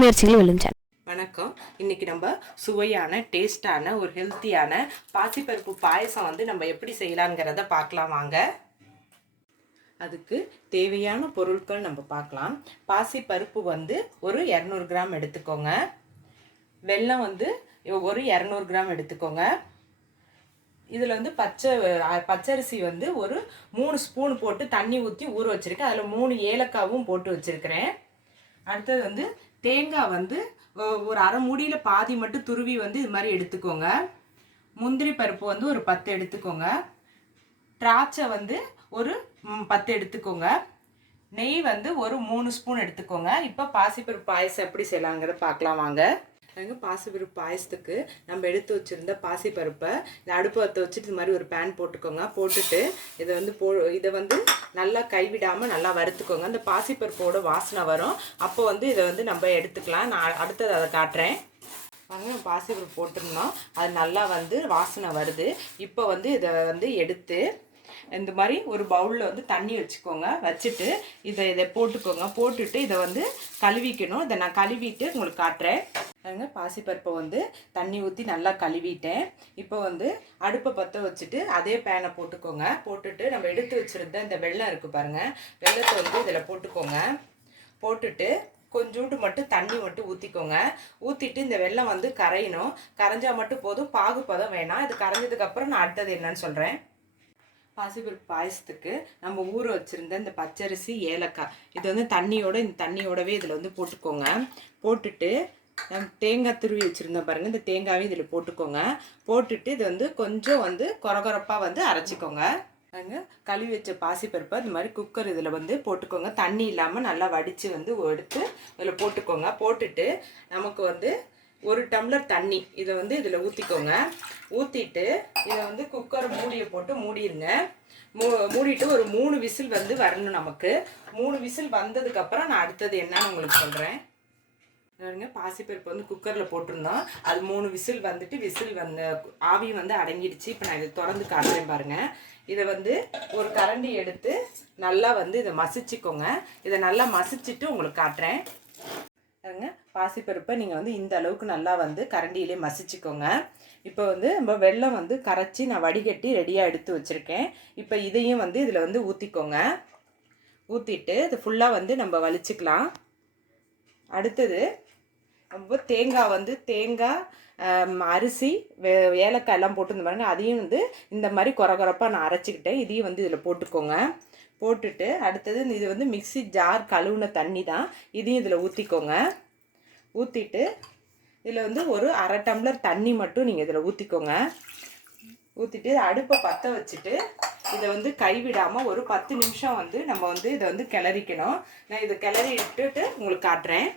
முயற்சிகளும் விழுந்தன. வணக்கம். இன்னைக்கு நம்ம சுவையான டேஸ்டான ஒரு ஹெல்த்தியான பாசிப்பருப்பு பாயசம் வந்து நம்ம எப்படி செய்யலாங்கிறத பார்க்கலாம் வாங்க. அதுக்கு தேவையான பொருட்கள் நம்ம பார்க்கலாம். பாசிப்பருப்பு வந்து ஒரு இரநூறு கிராம் எடுத்துக்கோங்க. வெல்லம் வந்து ஒரு இரநூறு கிராம் எடுத்துக்கோங்க. இதில் வந்து பச்சை பச்சரிசி வந்து ஒரு மூணு ஸ்பூன் போட்டு தண்ணி ஊற்றி ஊற வச்சுருக்கேன். அதில் மூணு ஏலக்காவும் போட்டு வச்சுருக்கிறேன். அடுத்தது வந்து தேங்காய் வந்து ஒரு அரை மூடியில் பாதி மட்டும் துருவி வந்து இது மாதிரி எடுத்துக்கோங்க. முந்திரி பருப்பு வந்து ஒரு பத்து எடுத்துக்கோங்க. திராட்சை வந்து ஒரு பத்து எடுத்துக்கோங்க. நெய் வந்து ஒரு மூணு ஸ்பூன் எடுத்துக்கோங்க. இப்போ பாசிப்பருப்பு பாயசம் எப்படி செய்யலாங்கிறத பார்க்கலாம் வாங்க. பாருங்க பாசிப்பருப்பு பாயசத்துக்கு நம்ம எடுத்து வச்சுருந்த பாசிப்பருப்பை இந்த அடுப்பை வற்ற வச்சுட்டு இது மாதிரி ஒரு பேன் போட்டுக்கோங்க. போட்டுட்டு இதை வந்து போ இதை வந்து நல்லா கைவிடாமல் நல்லா வறுத்துக்கோங்க. அந்த பாசிப்பருப்போட வாசனை வரும். அப்போ வந்து இதை வந்து நம்ம எடுத்துக்கலாம். நான் அடுத்தது அதை காட்டுறேன். பாருங்க பாசிப்பருப்பு போட்டிருந்தோம். அது நல்லா வந்து வாசனை வருது. இப்போ வந்து இதை வந்து எடுத்து இந்த மாதிரி ஒரு பவுலில் வந்து தண்ணி வச்சுக்கோங்க. வச்சுட்டு இதை இதை போட்டுக்கோங்க. போட்டுட்டு இதை வந்து கழுவிக்கணும். இதை நான் கழுவிட்டு உங்களுக்கு காட்டுறேன். பாருங்க பாசிப்பருப்பை வந்து தண்ணி ஊற்றி நல்லா கழுவிட்டேன். இப்போ வந்து அடுப்பை பற்ற வச்சுட்டு அதே பேனை போட்டுக்கோங்க. போட்டுட்டு நம்ம எடுத்து வச்சுருந்த இந்த வெள்ளம் இருக்குது பாருங்கள் வெள்ளத்தை வந்து இதில் போட்டுக்கோங்க. போட்டுட்டு கொஞ்சோண்டு மட்டும் தண்ணி மட்டும் ஊற்றிக்கோங்க ஊற்றிட்டு இந்த வெல்லம் வந்து கரையணும். கரைஞ்சால் மட்டும் போதும். பாகுப்பதம் வேணாம். இது கரைஞ்சதுக்கப்புறம் நான் அடுத்தது என்னன்னு சொல்கிறேன் பாசிப்பருப்பு பாயசத்துக்கு நம்ம ஊற வச்சுருந்த இந்த பச்சரிசி ஏலக்காய் இது வந்து தண்ணியோட இந்த தண்ணியோடவே இதில் வந்து போட்டுக்கோங்க. போட்டுட்டு தேங்காய் துருவி வச்சுருந்தோம் பாருங்கள் இந்த தேங்காயும் இதில் போட்டுக்கோங்க. போட்டுட்டு இது வந்து கொஞ்சம் வந்து கொரகொரப்பாக வந்து அரைச்சிக்கோங்க. பாருங்க. கழுவி வச்ச பாசிப்பருப்பை இந்த மாதிரி குக்கர் இதில் வந்து போட்டுக்கோங்க. தண்ணி இல்லாமல் நல்லா வடித்து வந்து எடுத்து இதில் போட்டுக்கோங்க. போட்டுட்டு நமக்கு வந்து ஒரு டம்ளர் தண்ணி இதை வந்து இதில் ஊற்றிக்கோங்க ஊற்றிட்டு இதை வந்து குக்கர் மூடியை போட்டு மூடிடுங்க மூ மூடிட்டு ஒரு மூணு விசில் வந்து வரணும் நமக்கு. மூணு விசில் வந்ததுக்கப்புறம் நான் அடுத்தது என்னன்னு உங்களுக்கு சொல்கிறேன் பாருங்க பாசிப்பருப்பு வந்து குக்கரில் போட்டிருந்தோம். அது மூணு விசில் வந்துட்டு விசில் வந்து ஆவி வந்து அடங்கிடுச்சு. இப்போ நான் இதை திறந்து காட்டுறேன் பாருங்க. இதை வந்து ஒரு கரண்டி எடுத்து நல்லா வந்து இதை மசிச்சுக்கோங்க. இதை நல்லா மசிச்சுட்டு உங்களுக்கு காட்டுறேன். பாருங்க பாசிப்பருப்பை நீங்கள் வந்து இந்த அளவுக்கு நல்லா வந்து கரண்டியிலே மசிச்சுக்கோங்க. இப்போ வந்து நம்ம வெள்ளம் வந்து கரைச்சி நான் வடிகட்டி ரெடியாக எடுத்து வச்சுருக்கேன். இப்போ இதையும் வந்து இதில் வந்து ஊற்றிக்கோங்க ஊற்றிட்டு இது ஃபுல்லாக வந்து நம்ம வலிச்சுக்கலாம். அடுத்தது ரொம்ப தேங்காய் வந்து தேங்காய் அரிசி வே ஏலக்காய் எல்லாம் போட்டு பாருங்க அதையும் வந்து இந்த மாதிரி குறை குறைப்பாக நான் அரைச்சிக்கிட்டேன். இதையும் வந்து இதில் போட்டுக்கோங்க. போட்டுட்டு அடுத்தது இது வந்து மிக்ஸி ஜார் கழுவுன தண்ணி தான். இதையும் இதில் ஊற்றிக்கோங்க ஊற்றிட்டு இதில் வந்து ஒரு அரை டம்ளர் தண்ணி மட்டும் நீங்கள் இதில் ஊற்றிக்கோங்க ஊற்றிட்டு அடுப்பை பற்ற வச்சுட்டு இதை வந்து கைவிடாமல் ஒரு பத்து நிமிஷம் வந்து நம்ம வந்து இதை வந்து கிளறிக்கணும். நான் இதை கிளறி விட்டுட்டு உங்களுக்கு காட்டுறேன்.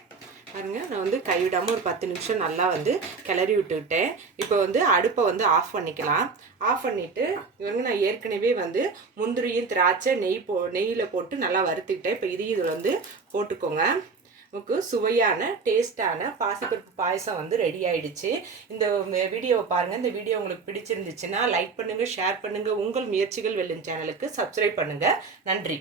பாருங்க நான் வந்து கைவிடாமல் ஒரு பத்து நிமிஷம் நல்லா வந்து கிளறி விட்டுக்கிட்டேன் இப்போ வந்து அடுப்பை வந்து ஆஃப் பண்ணிக்கலாம். ஆஃப் பண்ணிவிட்டு இவங்க நான் ஏற்கனவே வந்து முந்திரியும் திராட்சை நெய் போ நெய்யில் போட்டு நல்லா வறுத்துக்கிட்டேன். இப்போ இதையும் இதில் வந்து போட்டுக்கோங்க. நமக்கு சுவையான டேஸ்டான பாசிப்பருப்பு பாயசம் வந்து ரெடி ஆயிடுச்சு. இந்த வீடியோவை பாருங்கள் இந்த வீடியோ உங்களுக்கு பிடிச்சிருந்துச்சுன்னா லைக் பண்ணுங்கள் ஷேர் பண்ணுங்கள் உங்கள் முயற்சிகள் வெல்லும் சேனலுக்கு சப்ஸ்கிரைப் பண்ணுங்கள் நன்றி.